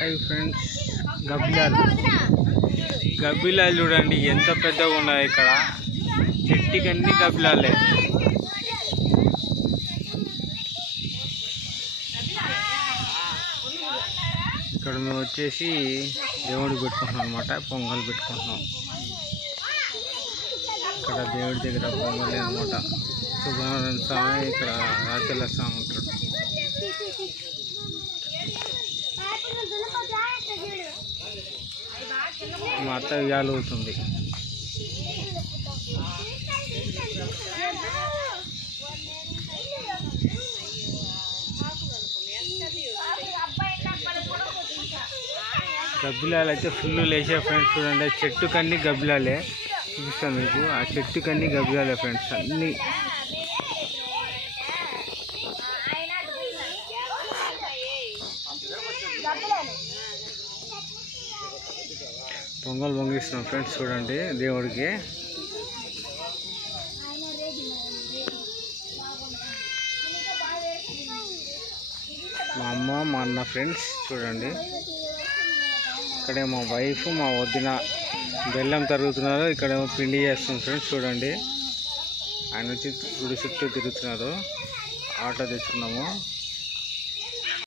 Hi friends, గబ్బిలాలు చూడండి ఎంత పెద్దగా ఉన్నాయి. ఇక్కడ చెట్టుకన్నీ గబ్బిలాలే. ఇక్కడ మేము వచ్చేసి దేవుడికి పెట్టుకుంటున్నాం అన్నమాట, పొంగల్ పెట్టుకుంటున్నాం. ఇక్కడ దేవుడి దగ్గర పొంగల్ అనమాట. సుబ్రహ్మణ్య స్వామి, ఇక్కడ రాచల స్వామి ఉంటాడు. మా అత్త ఉయ్యాలు అవుతుంది. గబ్బిలాలు అయితే ఫుల్ లేచే ఫ్రెండ్స్. చూడండి, చెట్టుకన్నీ గబ్బిలాలే. చూపిస్తాను మీకు, ఆ చెట్టుకన్నీ గబ్బిలాలే ఫ్రెండ్స్. అన్నీ పొంగల్ పొంగిస్తున్నాం ఫ్రెండ్స్. చూడండి దేవుడికి. మా అమ్మ, మా అన్న ఫ్రెండ్స్. చూడండి, ఇక్కడే మా వైఫ్, మా వదిన బెల్లం తరుగుతున్నారు. ఇక్కడేమో పిండి చేస్తుంది ఫ్రెండ్స్. చూడండి, ఆయన వచ్చి గుడి చుట్టూ తిరుగుతున్నారు. ఆటో తెచ్చుకున్నాము.